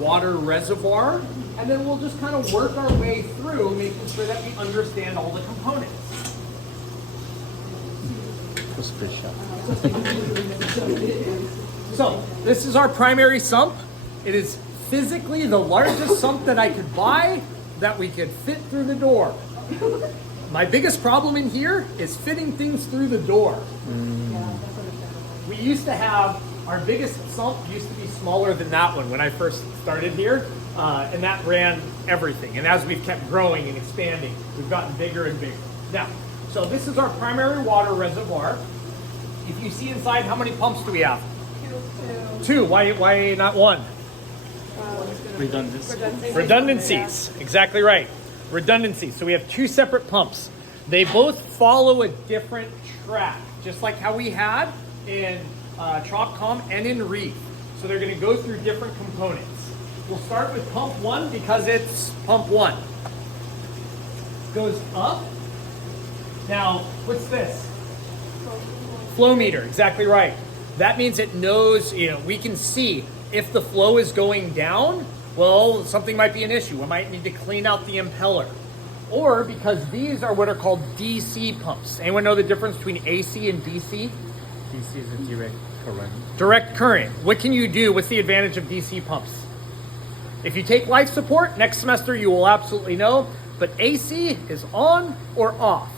water reservoir, and then we'll just kind of work our way through making sure that we understand all the components. So this is our primary sump. It is physically the largest sump that I could buy that we could fit through the door. My biggest problem in here is fitting things through the door. We used to have, our biggest sump used to be smaller than that one when I first started here, and that ran everything. And as we've kept growing and expanding, we've gotten bigger and bigger. Now, so this is our primary water reservoir. If you see inside, how many pumps do we have? Two. Why not one? Redundancies. Exactly right. Redundancies. So we have two separate pumps. They both follow a different track, just like how we had in Tropcom and in Reef. So they're going to go through different components. We'll start with pump one because it's pump one. Goes up. Now, what's this? Flow meter, exactly right. That means it knows, we can see if the flow is going down, well, something might be an issue. We might need to clean out the impeller. Or because these are what are called DC pumps. Anyone know the difference between AC and DC? DC is a direct current. Direct current. What can you do? What's the advantage of DC pumps? If you take life support, next semester you will absolutely know, but AC is on or off.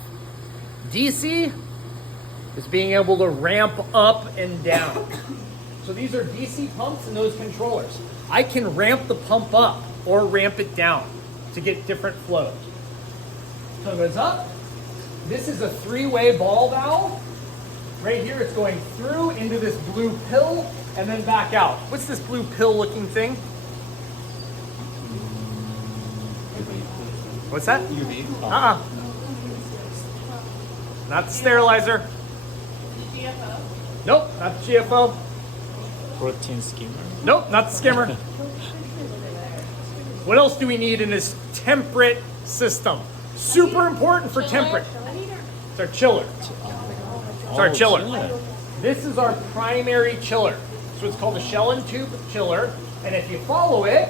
DC is being able to ramp up and down. So these are DC pumps and those controllers. I can ramp the pump up or ramp it down to get different flows. So it goes up. This is a three-way ball valve. Right here it's going through into this blue pill and then back out. What's this blue pill looking thing? What's that? UV. Not the sterilizer. GFO? Nope, not the GFO. Protein skimmer. Nope, not the skimmer. What else do we need in this temperate system? Super important for temperate. It's our chiller. It's our chiller. This is our primary chiller. So it's called a shell and tube chiller. And if you follow it,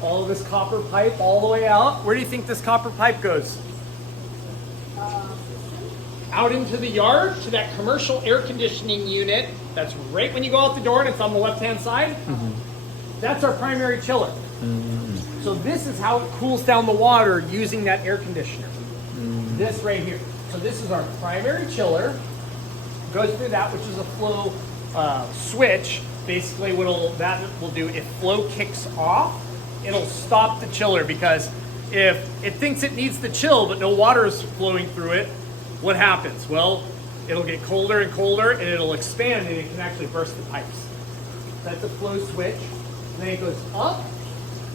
all of this copper pipe all the way out, where do you think this copper pipe goes? Out into the yard to that commercial air conditioning unit. That's right when you go out the door and it's on the left-hand side. That's our primary chiller. So this is how it cools down the water using that air conditioner. This right here. So this is our primary chiller. Goes through that, which is a flow switch. Basically that will do, if flow kicks off, it'll stop the chiller, because if it thinks it needs to chill but no water is flowing through it, what happens? Well, it'll get colder and colder and it'll expand and it can actually burst the pipes. That's a flow switch. And then it goes up,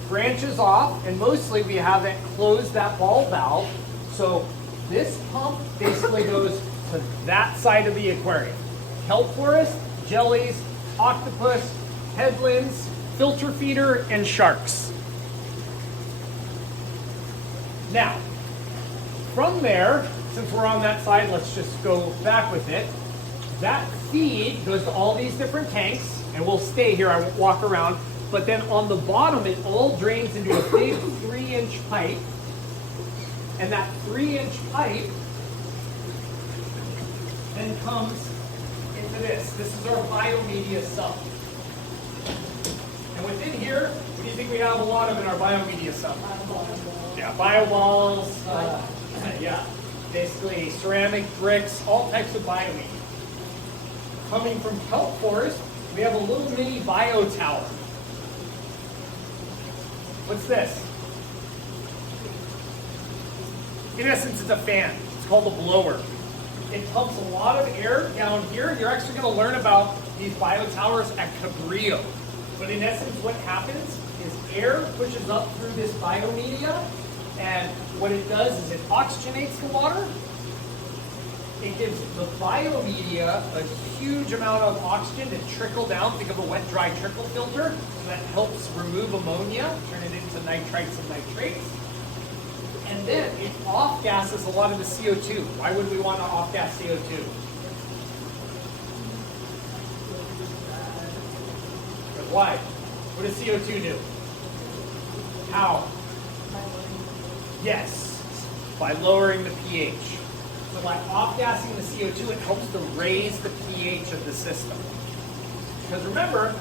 branches off, and mostly we have it close that ball valve. So this pump basically goes to that side of the aquarium. Kelp forest, jellies, octopus, headlands, filter feeder, and sharks. Now, from there, since we're on that side, let's just go back with it. That feed goes to all these different tanks, and we'll stay here, I won't walk around, but then on the bottom, it all drains into a big 3-inch pipe, and that 3-inch pipe then comes into this. This is our biomedia sump. And within here, what do you think we have a lot of in our biomedia sump? Yeah, bioballs, yeah. Basically ceramic, bricks, all types of biomedia. Coming from kelp forest, we have a little mini bio tower. What's this? In essence, it's a fan. It's called a blower. It pumps a lot of air down here. You're actually going to learn about these bio towers at Cabrillo. But in essence, what happens is air pushes up through this biomedia, and what it does is it oxygenates the water. It gives the biomedia a huge amount of oxygen to trickle down. Think of a wet, dry trickle filter. So that helps remove ammonia, turn it into nitrites and nitrates. And then it off-gasses a lot of the CO2. Why would we want to off-gas CO2? Why? What does CO2 do? How? Yes, by lowering the pH. So by off-gassing the CO2, it helps to raise the pH of the system. Because remember,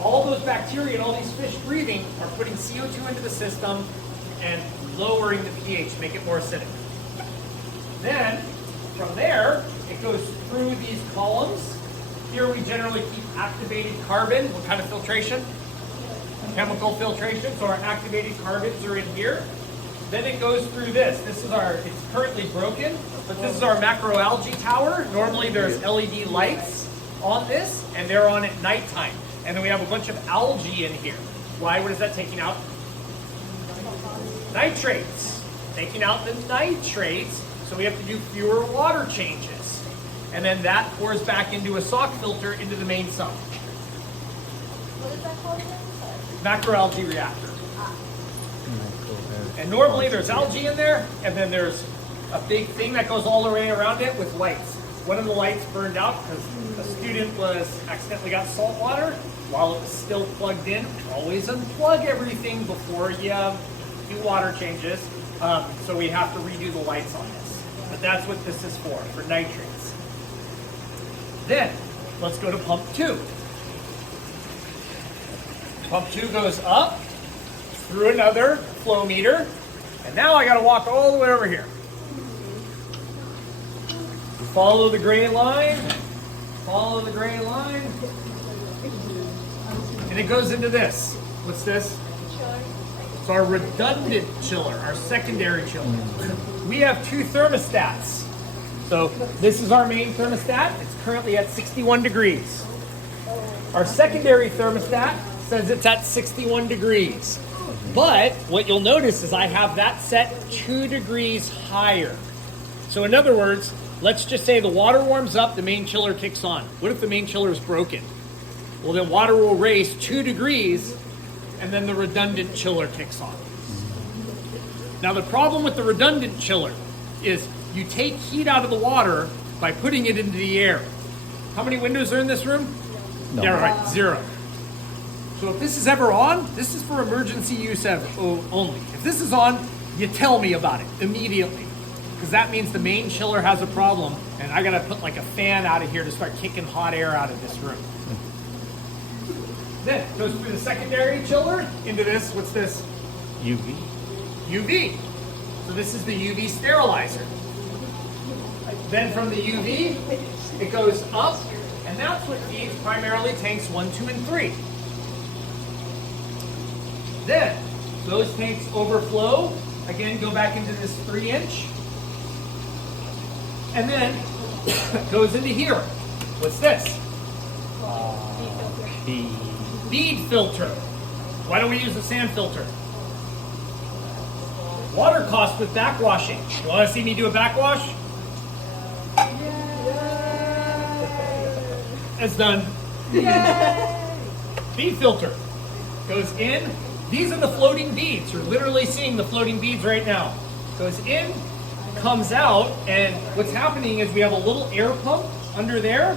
all those bacteria and all these fish breathing are putting CO2 into the system and lowering the pH, make it more acidic. Then, from there, it goes through these columns. Here we generally keep activated carbon. What kind of filtration? Chemical filtration. So our activated carbons are in here. Then it goes through this. This is it's currently broken, but this is our macroalgae tower. Normally there's LED lights on this, and they're on at nighttime. And then we have a bunch of algae in here. Why? What is that taking out? Nitrates. Taking out the nitrates, so we have to do fewer water changes. And then that pours back into a sock filter into the main sump. What is that called again? Macroalgae reactor. And normally there's algae in there, and then there's a big thing that goes all the way around it with lights. One of the lights burned out because a student accidentally got salt water while it was still plugged in. Always unplug everything before you do water changes. So we have to redo the lights on this. But that's what this is for nitrates. Then, let's go to pump 2. Pump 2 goes up through another flow meter, and now I gotta walk all the way over here. Follow the gray line, follow the gray line, and it goes into this. What's this? It's our redundant chiller, our secondary chiller. We have 2 thermostats. So this is our main thermostat. It's currently at 61 degrees. Our secondary thermostat says it's at 61 degrees. But what you'll notice is I have that set 2 degrees higher. So in other words, let's just say the water warms up, the main chiller kicks on. What if the main chiller is broken? Well, then water will raise 2 degrees, and then the redundant chiller kicks on. Now the problem with the redundant chiller is you take heat out of the water by putting it into the air. How many windows are in this room? No. Yeah, right, 0. So if this is ever on, this is for emergency use only. If this is on, you tell me about it immediately. Because that means the main chiller has a problem, and I gotta put like a fan out of here to start kicking hot air out of this room. Then it goes through the secondary chiller into this, what's this? UV. UV. So this is the UV sterilizer. Then from the UV, it goes up, and that's what feeds primarily tanks 1, 2, and 3. Then those tanks overflow, again go back into this 3-inch, and then goes into here. What's this? Bead filter. Why don't we use the sand filter? Water costs with backwashing. You want to see me do a backwash? It's done. Bead filter goes in. These are the floating beads. You're literally seeing the floating beads right now. Goes in, comes out, and what's happening is we have a little air pump under there.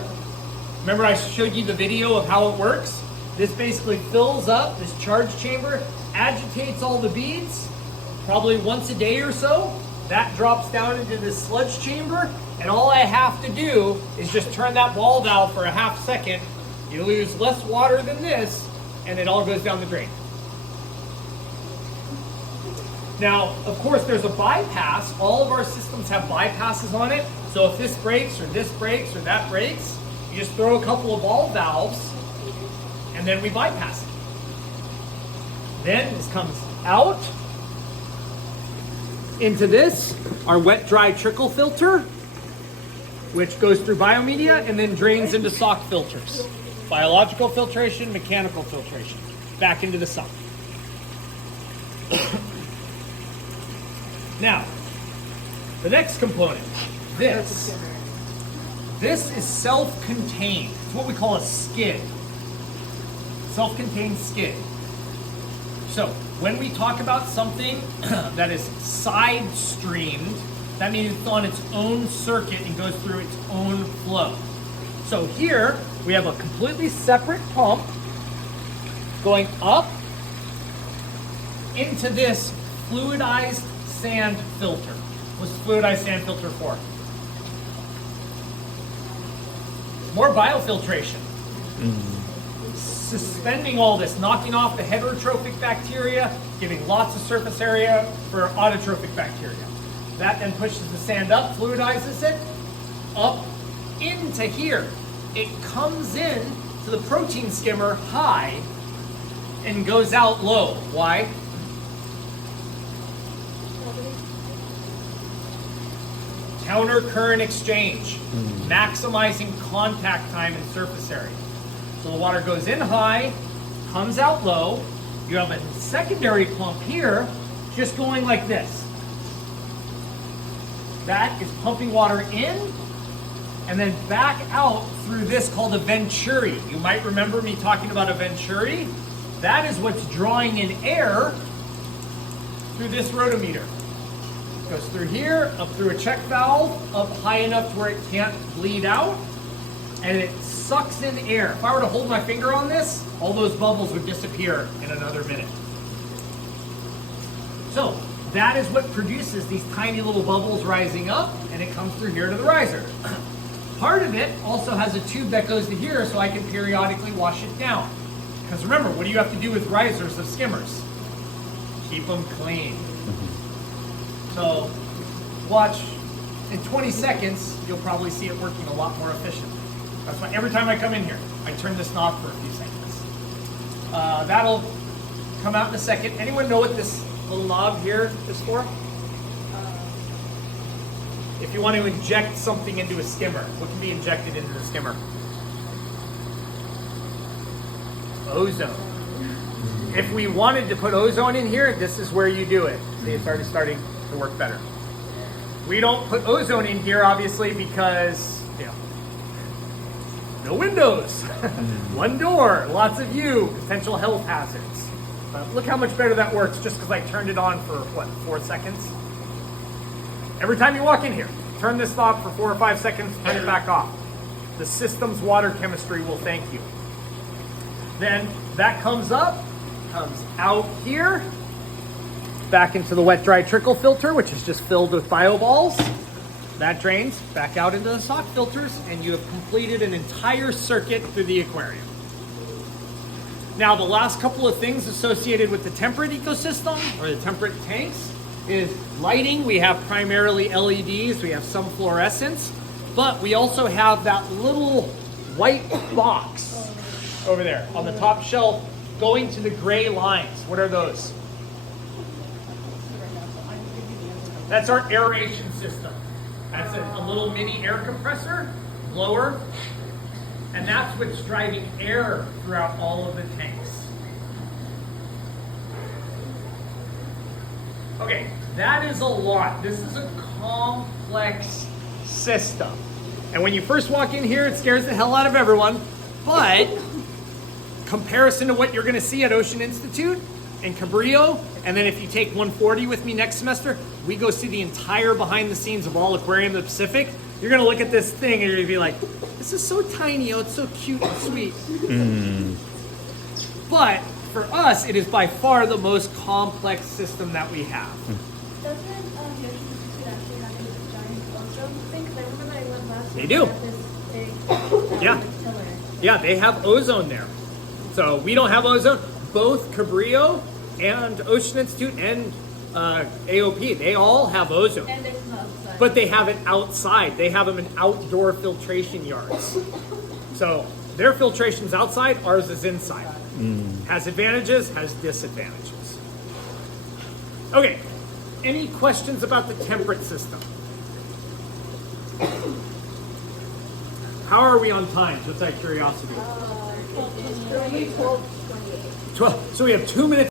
Remember I showed you the video of how it works? This basically fills up this charge chamber, agitates all the beads, probably once a day or so. That drops down into this sludge chamber, and all I have to do is just turn that ball valve for a half second. You lose less water than this, and it all goes down the drain. Now, of course, there's a bypass. All of our systems have bypasses on it. So if this breaks or this breaks or that breaks, you just throw a couple of ball valves, and then we bypass it. Then this comes out into this, our wet-dry trickle filter, which goes through biomedia and then drains into sock filters. Biological filtration, mechanical filtration, back into the sump. Now, the next component, this is self-contained. It's what we call a skid. Self-contained skid. So, when we talk about something that is side streamed, that means it's on its own circuit and goes through its own flow. So here, we have a completely separate pump going up into this fluidized sand filter. What's the fluidized sand filter for? More biofiltration. Suspending all this, knocking off the heterotrophic bacteria, giving lots of surface area for autotrophic bacteria. That then pushes the sand up, fluidizes it, up into here. It comes in to the protein skimmer high and goes out low. Why? Counter current exchange, maximizing contact time and surface area. So the water goes in high, comes out low. You have a secondary pump here, just going like this. That is pumping water in and then back out through this called a venturi. You might remember me talking about a venturi. That is what's drawing in air through this rotometer. Goes through here, up through a check valve, up high enough to where it can't bleed out, and it sucks in air. If I were to hold my finger on this, all those bubbles would disappear in another minute. So that is what produces these tiny little bubbles rising up, and it comes through here to the riser. Part of it also has a tube that goes to here so I can periodically wash it down. Because remember, what do you have to do with risers of skimmers? Keep them clean. So watch, in 20 seconds, you'll probably see it working a lot more efficiently. That's why every time I come in here, I turn this knob for a few seconds. That'll come out in a second. Anyone know what this little knob here is for? If you want to inject something into a skimmer, what can be injected into the skimmer? Ozone. If we wanted to put ozone in here, this is where you do it. See, it's already starting to work better. We don't put ozone in here, obviously, because, you know, no windows, one door, lots of view, potential health hazards. Look how much better that works just because I turned it on for, what, 4 seconds? Every time you walk in here, turn this knob for 4 or 5 seconds, turn it back off. The system's water chemistry will thank you. Then that comes up, comes out here, back into the wet dry trickle filter, which is just filled with bioballs. That drains back out into the sock filters, and you have completed an entire circuit through the aquarium. Now, the last couple of things associated with the temperate ecosystem, or the temperate tanks, is lighting. We have primarily LEDs, we have some fluorescence, but we also have that little white box over there on the top shelf going to the gray lines. What are those? That's our aeration system. That's a little mini air compressor, blower, and that's what's driving air throughout all of the tanks. Okay, that is a lot. This is a complex system. And when you first walk in here, it scares the hell out of everyone, but comparison to what you're gonna see at Ocean Institute and Cabrillo, and then if you take 140 with me next semester, we go see the entire behind the scenes of all Aquarium of the Pacific. You're gonna look at this thing and you're gonna be like, this is so tiny, oh, it's so cute and sweet. But for us, it is by far the most complex system that we have. Doesn't the Ocean Institute actually have this giant ozone thing? Because I remember I went last They year, do. they had this big Yeah. tiller. Yeah, they have ozone there. So we don't have ozone. Both Cabrillo and Ocean Institute and AOP, they all have ozone. And it's not outside. But they have it outside. They have them in outdoor filtration yards. So their filtration's outside, ours is inside. Has advantages, has disadvantages. Okay, any questions about the temperate system? How are we on time, just out of curiosity? 12:28. 12, so we have 2 minutes.